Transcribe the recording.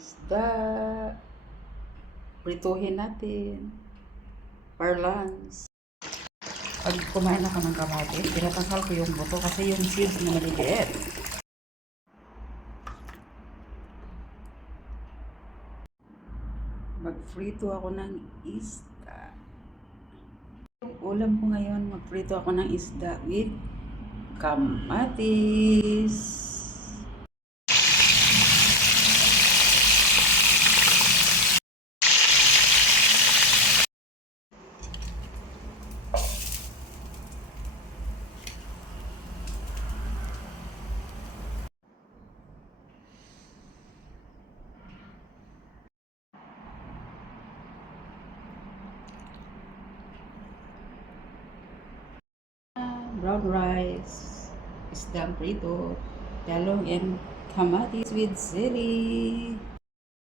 isda. Prituhin natin. For lunch. Pag kumain ako ng kamatis, tinatanggal ko yung buto kasi yung seeds na maliliit. Magfrito ako ng isda. Yung ulam ko ngayon, magfrito ako ng isda with kamatis. Brown rice, isdang prito, talong and kamatis with sili.